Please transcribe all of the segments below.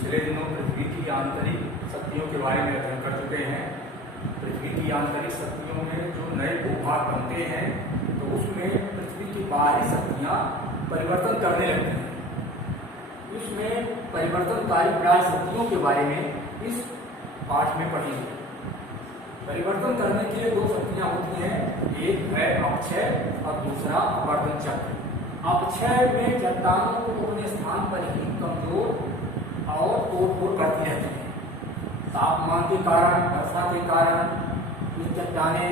पिछले दिनों पृथ्वी की आंतरिक शक्तियों के बारे में अध्ययन कर चुके हैं। पृथ्वी की आंतरिक शक्तियों में जो नए भूभाग बनते हैं तो उसमें पृथ्वी की बाहरी शक्तियाँ परिवर्तन करने लगती हैं। इसमें परिवर्तनकारी प्राय शक्तियों के बारे में इस पाठ में पढ़ेंगे। परिवर्तन करने के लिए दो शक्तियाँ होती हैं, एक है अपक्षय और दूसरा अपवर्तन चक्र। अपक्षय में चट्टानों को अपने स्थान पर ही कमजोर और तोड़-फोड़ करती रहती है। तापमान के कारण, वर्षा के कारण ये चट्टानें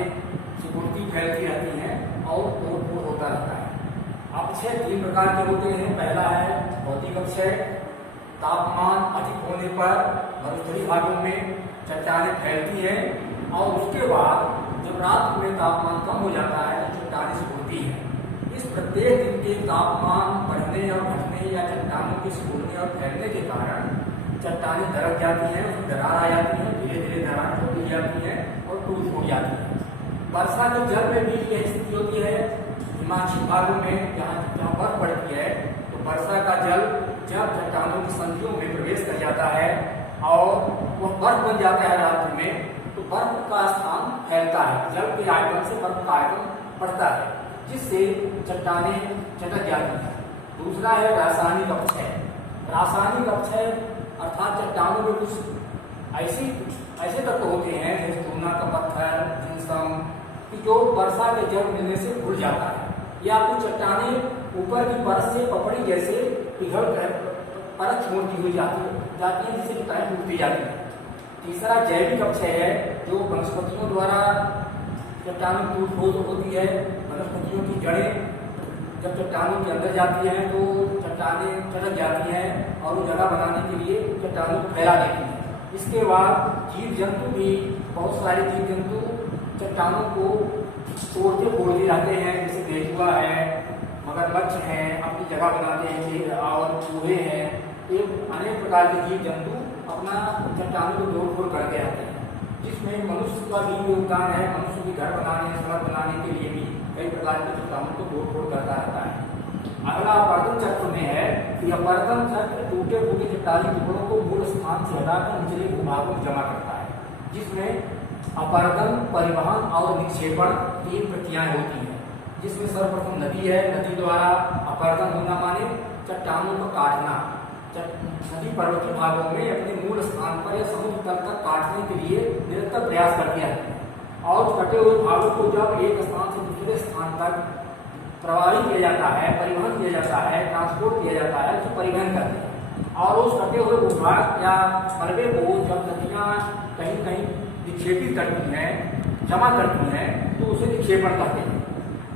सिकुड़ती फैलती रहती हैं और तोड़-फोड़ होता रहता है। अपक्षय तीन प्रकार के होते हैं। पहला है भौतिक अपक्षय। तापमान अधिक होने पर मरुस्थलीय भागों में चट्टानें फैलती हैं और उसके बाद जब रात में तापमान कम हो जाता है तो चट्टानें सिकुड़ती हैं। इस प्रत्येक दिन के तापमान बढ़ने और घटने या चट्टानों के सिकुड़ने और फैलने के कारण चट्टानें दरक जाती हैं, उसमें दरार आ जाती है, धीरे धीरे दरार छोटी जाती है और टूट जाती है। वर्षा के जल में भी यह स्थिति होती है। हिमालयी भागों में जहाँ बर्फ पड़ती है तो वर्षा का जल जब चट्टानों की संधियों में प्रवेश कर जाता है और वह बर्फ बन जाता है रात में, तो बर्फ का स्थान फैलता है, जल के आयतन से बर्फ का आयतन बढ़ता है, जिससे चट्टानें चटक जाती हैं। दूसरा है रासायनिक अपक्षय। रासायनिक अपक्षय अर्थात चट्टानों में कुछ ऐसे तत्व होते हैं जैसे चूना का पत्थर, जिप्सम, कि जो वर्षा के जल मिलने से घुल जाता है, या कुछ चट्टानें ऊपर की परत से पपड़ी जैसे पिघल कर परत छोड़ती हुई जाती है, जिससे चट्टानें टूटती जाती है। तीसरा जैविक अपक्षय है, जो वनस्पतियों द्वारा चट्टानों की टूट-फूट होती है। वनस्पतियों की जड़ें जब चट्टानों के अंदर जाती हैं तो चट्टानें चटक जाती हैं और वो जगह बनाने के लिए चट्टानों को फैला देती हैं। इसके बाद जीव जंतु भी, बहुत सारे जीव जंतु चट्टानों को तोड़ते फोड़ते रहते हैं, जैसे बेजुआ है, मगरमच्छ हैं, अपनी जगह बनाते हैं, और चूहे हैं। ये अनेक प्रकार के जीव जंतु अपना चट्टानों को तोड़ फोड़ करते रहते हैं, जिसमें मनुष्य का भी योगदान है। मनुष्य भी घर बनाने, सड़क बनाने के लिए भी कई प्रकार के चट्टानों को तोड़ फोड़ करता रहता है। अगला अपवर्तन चक्र में है कि अपवर्तन चक्र टूटे फूटे चट्टानी टुकड़ों को मूल स्थान से हटाकर निचले भूभागों में जमा करता है, जिसमें अपवर्तन, परिवहन और निक्षेपण तीन प्रक्रियाएं होती हैं। जिसमें सर्वप्रथम नदी है। नदी द्वारा अपवर्तन होना माने चट्टानों को काटना। नदी पर्वतीय भागों में अपने मूल स्थान पर या समुद्र तल तक काटने के लिए निरंतर प्रयास करती है और कटे हुए भागों को जब एक स्थान से दूसरे स्थान तक प्रवाहित किया जाता है, परिवहन किया जाता है, ट्रांसपोर्ट किया जाता है, तो परिवहन करते हैं। और उस कटे हुए भूभाग या मलबे को जब नदियाँ कहीं कहीं निक्षेपित करती हैं, जमा करती हैं, तो उसे निक्षेपण कहते हैं।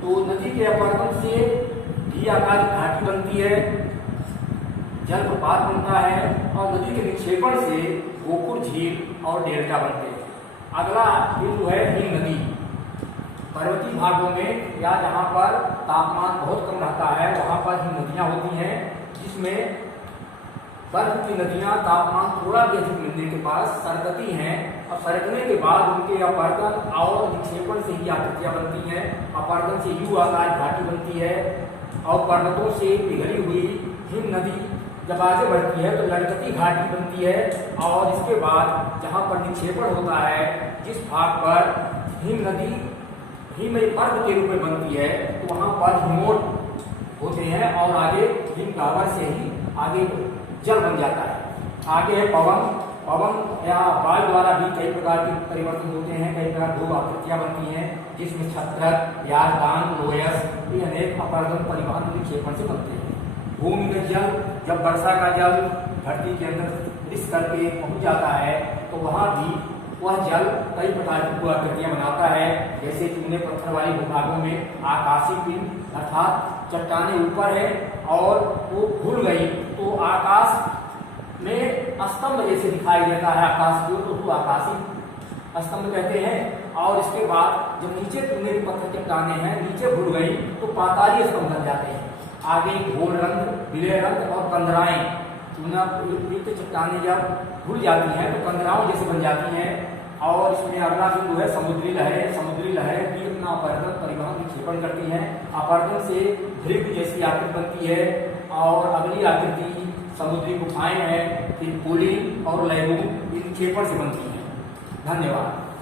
तो नदी के अपवर्तन से डी आकार की घाटी बनती है, जलप्रपात बनता है, और नदी के निक्षेपण से गोकुल झील और डेल्टा बनते हैं। अगला बिंदु है हिम नदी। पर्वतीय भागों में या जहाँ पर तापमान बहुत कम रहता है वहाँ पर हिम नदियाँ होती हैं, जिसमें बर्फ की नदियाँ तापमान थोड़ा भी अधिक मिलने के बाद सरकती हैं और सरकने के बाद उनके अपवर्तन और निक्षेपण से ही आकृतियाँ बनती हैं। अपवर्तन से यू आकार घाटी बनती है और पर्वतों से पिघली हुई हिम नदी जब आगे बढ़ती है तो लटकती घाटी बनती है। और इसके बाद जहाँ पर निक्षेपण होता है, जिस भाग पर हिम नदी हिम पर्वत के रूप में बनती है, तो वहाँ पर हिमोट होते हैं और आगे हिम गावर से ही आगे जल बन जाता है। आगे है पवन या वायु द्वारा भी कई प्रकार के परिवर्तन होते हैं, कई प्रकार दो आकृतियाँ बनती हैं, जिसमें छत्रक, यारदान, लोयस, ये अनेक अपवर्तन, परिवहन, निक्षेपण से बनते हैं। भूमिगत जल, जब वर्षा का जल धरती के अंदर रिस करके पहुंच जाता है तो वहाँ भी वह जल कई प्रकार की आकृतियाँ बनाता है, जैसे चूने पत्थर वाले भूभागों में आकाशीय पिंड अर्थात चट्टानें ऊपर है और वो घुल गई तो आकाश में स्तंभ जैसे दिखाई देता है। आकाश की ओर तो आकाशीय स्तंभ कहते हैं। और इसके बाद जब नीचे चूने पत्थर चट्टानें हैं, नीचे घुल गई तो पातालीय स्तंभ बन जाते हैं। आगे घोल रंग, विलय रंग और कंदराएं, चूना युक्त चट्टानें जब घुल जाती हैं तो कंदराओं जैसे बन जाती हैं। और इसमें अगला बिंदु है समुद्री लहरें। समुद्री लहरें भी अपना अपवर्तन, परिवहन, निक्षेपण करती हैं। अपवर्तन से ध्रुव जैसी आकृति बनती है और अगली आकृति समुद्री गुफाएं हैं, फिर पुलिन और लैगून इन क्षेपण से बनती हैं। धन्यवाद।